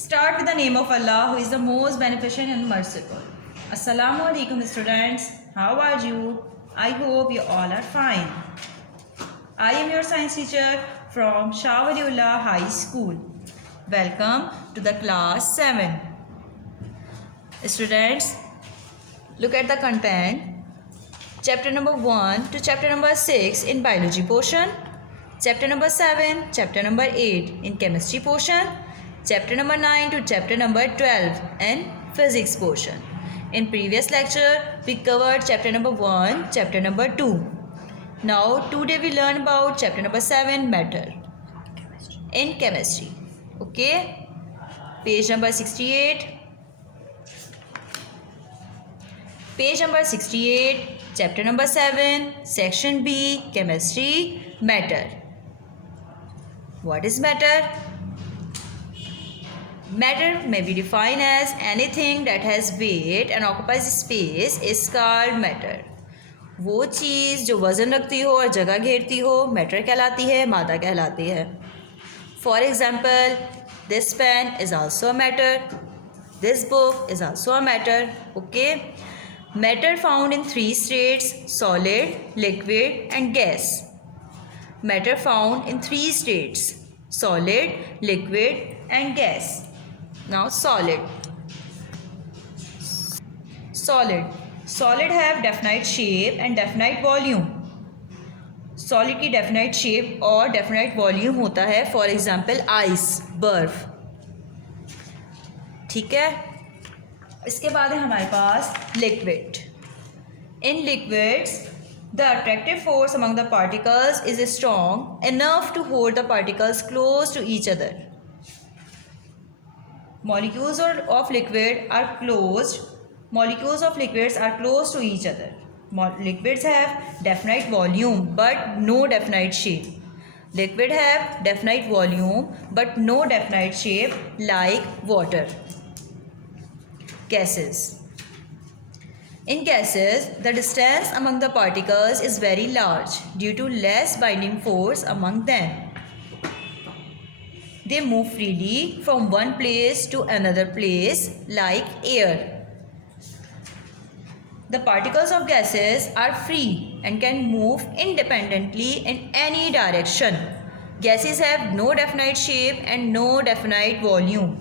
Start with the name of Allah, who is the most beneficent and merciful. Assalamu alaikum, students. How are you? I hope you all are fine. I am your science teacher from Shah Waliullah High School. Welcome to the class 7. Students, look at the content. Chapter number 1 to chapter number 6 in biology portion. Chapter number 7, chapter number 8 in chemistry portion. Chapter number 9 to chapter number 12 in physics portion. In previous lecture, we covered chapter number 1, chapter number 2. Now, today we learn about chapter number 7, matter in chemistry. Okay? Page number 68. Page number 68, chapter number 7, section B, chemistry, matter. What is matter? Matter may be defined as anything that has weight and occupies space is called matter. वो चीज़ जो वज़न रखती हो और जगह घेरती हो matter कहलाती है, मादा कहलाती है. For example, this pen is also a matter, this book is also a matter. Okay. Matter found in 3 states: solid, liquid and gas. Matter found in 3 states: solid, liquid and gas. Now solid. Solid have definite shape and definite volume. Solid की definite shape और definite volume होता है. For example, ice, बर्फ. ठीक है. इसके बाद है हमारे पास liquid. In liquids the attractive force among the particles is strong enough to hold the particles close to each other. Molecules of liquids are close to each other. Liquids have definite volume but no definite shape. Liquid have definite volume but no definite shape like water. Gases. In gases, the distance among the particles is very large due to less binding force among them. They move freely from one place to another place like air. The particles of gases are free and can move independently in any direction. Gases have no definite shape and no definite volume.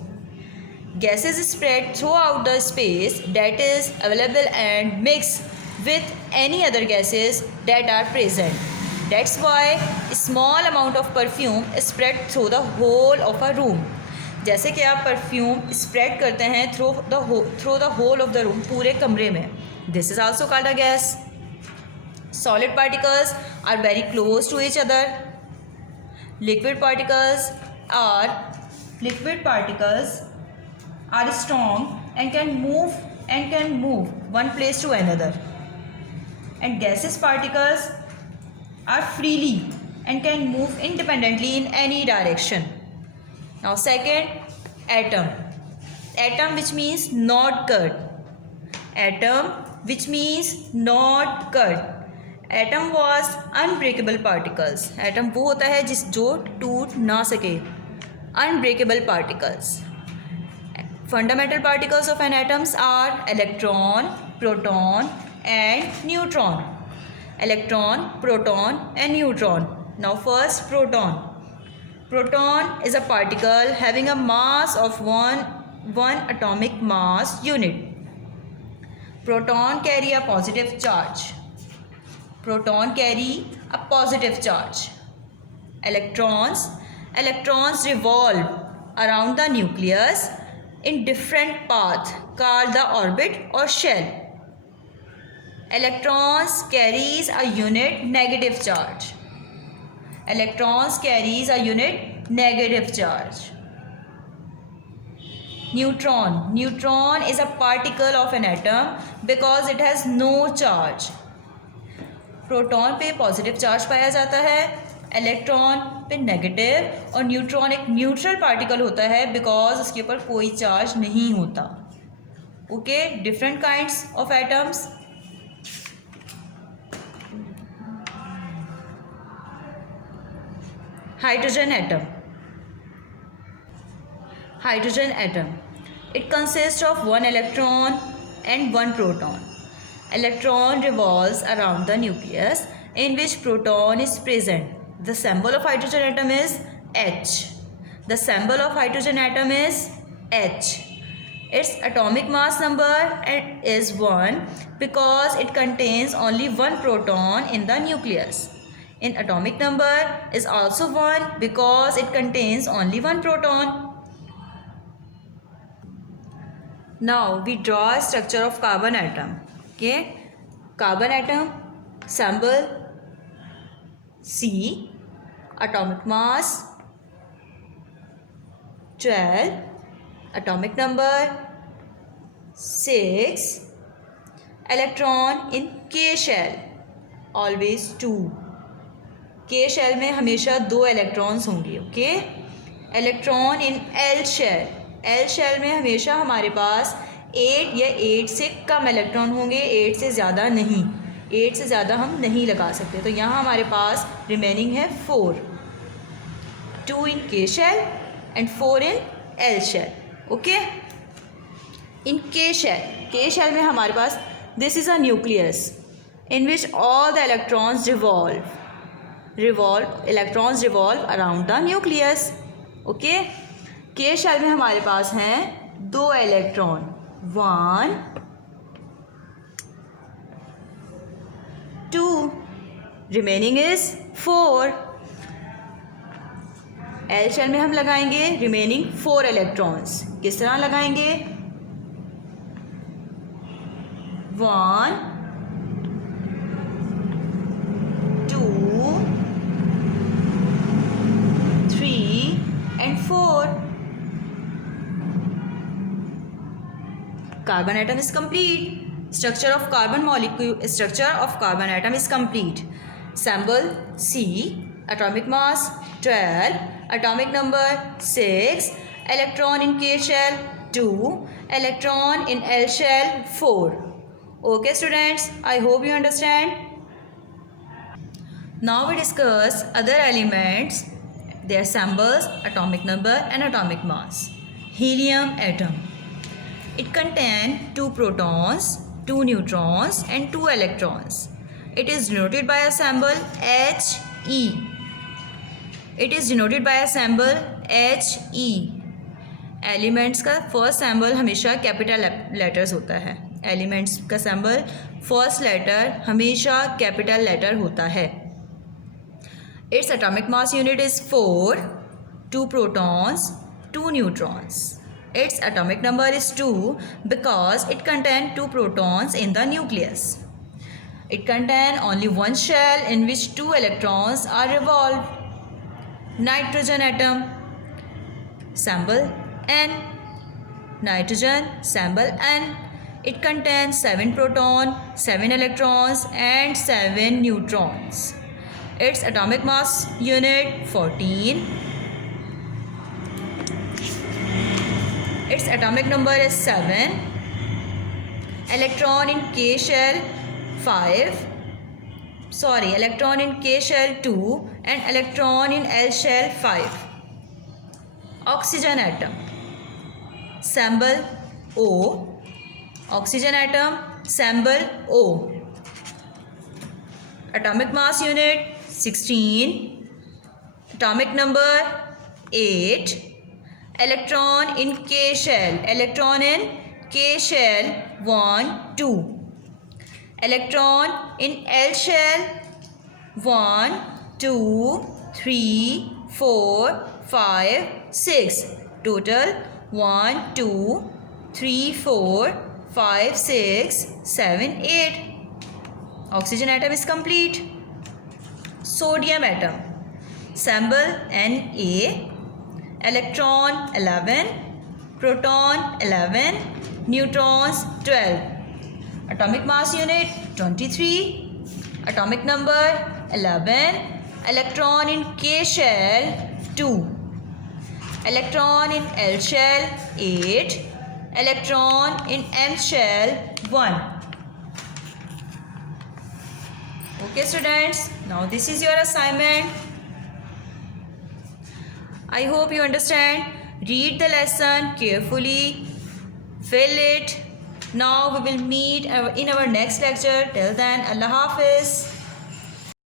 Gases spread throughout the space that is available and mix with any other gases that are present. That's why a small amount of perfume is spread through the whole of a room. जैसे कि आप perfume spread करते हैं through the whole of the room, पूरे कमरे में. This is also called a gas. Solid particles are very close to each other. Liquid particles are strong and can move one place to another. And gaseous particles are freely and can move independently in any direction. Now second, atom. Atom which means not cut. Atom which means not cut. Atom was unbreakable particles. Atom वो होता है जो टूट ना सके. Unbreakable particles. Fundamental particles of an atom are electron, proton and neutron. Electron, proton and neutron. Now first, proton. Proton is a particle having a mass of one atomic mass unit. Proton carry a positive charge. Proton carry a positive charge. Electrons revolve around the nucleus in different path called the orbit or shell. Electrons carries a unit negative charge. Neutron is a particle of an atom because it has no charge. Proton पे positive charge पाया जाता है, electron पे negative, और neutron एक neutral particle होता है because उसके ऊपर कोई चार्ज नहीं होता. Okay. Different kinds of atoms. Hydrogen atom. hydrogen atom. It consists of one electron and one proton. Electron revolves around the nucleus in which proton is present. The symbol of hydrogen atom is H. The symbol of hydrogen atom is H. Its atomic mass number is 1 because it contains only one proton in the nucleus. In atomic number is also 1 because it contains only one proton. Now we draw a structure of carbon atom. Okay, carbon atom, symbol C, atomic mass 12, atomic number 6, electron in K shell always 2. K shell में हमेशा 2 electrons होंगे. Okay, electron in L shell, L shell में हमेशा हमारे पास 8 या 8 से कम electron होंगे, 8 से ज़्यादा नहीं. 8 से ज़्यादा हम नहीं लगा सकते. तो यहाँ हमारे पास रिमेनिंग है 4. 2 in K shell and 4 in L shell. Okay, in K shell में हमारे पास this is a nucleus in which all the electrons electrons revolve around the nucleus. Okay, K shell में हमारे पास हैं 2 electron, 1 2, remaining is 4. L shell में हम लगाएंगे रिमेनिंग 4 इलेक्ट्रॉन्स. किस तरह लगाएंगे? 1 2 3 and 4. Carbon atom is complete. Structure of carbon atom is complete. Symbol C, atomic mass 12, atomic number 6, electron in K shell 2, electron in L shell 4. Okay students, I hope you understand. Now we discuss other elements, their symbols, atomic number and atomic mass. Helium atom. It contains 2 protons, 2 neutrons and 2 electrons. It is denoted by a symbol He. It is denoted by a symbol He. Elements का first symbol हमेशा capital letters होता है. Elements का symbol first letter हमेशा capital letter होता है. Its atomic mass unit is 4, 2 protons, 2 neutrons. Its atomic number is 2 because it contains 2 protons in the nucleus. It contains only one shell in which 2 electrons are revolved. Nitrogen atom, symbol N. Nitrogen, symbol N. It contains 7 protons, 7 electrons and 7 neutrons. Its atomic mass unit 14. Its atomic number is 7. Electron in K shell 5. Electron in K shell 2 and electron in L shell 5. Oxygen atom, symbol O. Oxygen atom, symbol O. Atomic mass unit 16. Atomic number 8. Electron in K shell. Electron in K shell 1, 2. Electron in L shell 1, 2, 3, 4, 5, 6. Total 1, 2, 3, 4, 5, 6, 7, 8. Oxygen atom is complete. Sodium atom, symbol Na. Electron 11, proton 11, neutrons 12. Atomic mass unit 23. Atomic number 11. Electron in K shell 2. Electron in L shell 8. Electron in M shell 1. Okay students, now this is your assignment. I hope you understand. Read the lesson carefully, fill it. Now we will meet in our next lecture. Till then, Allah Hafiz.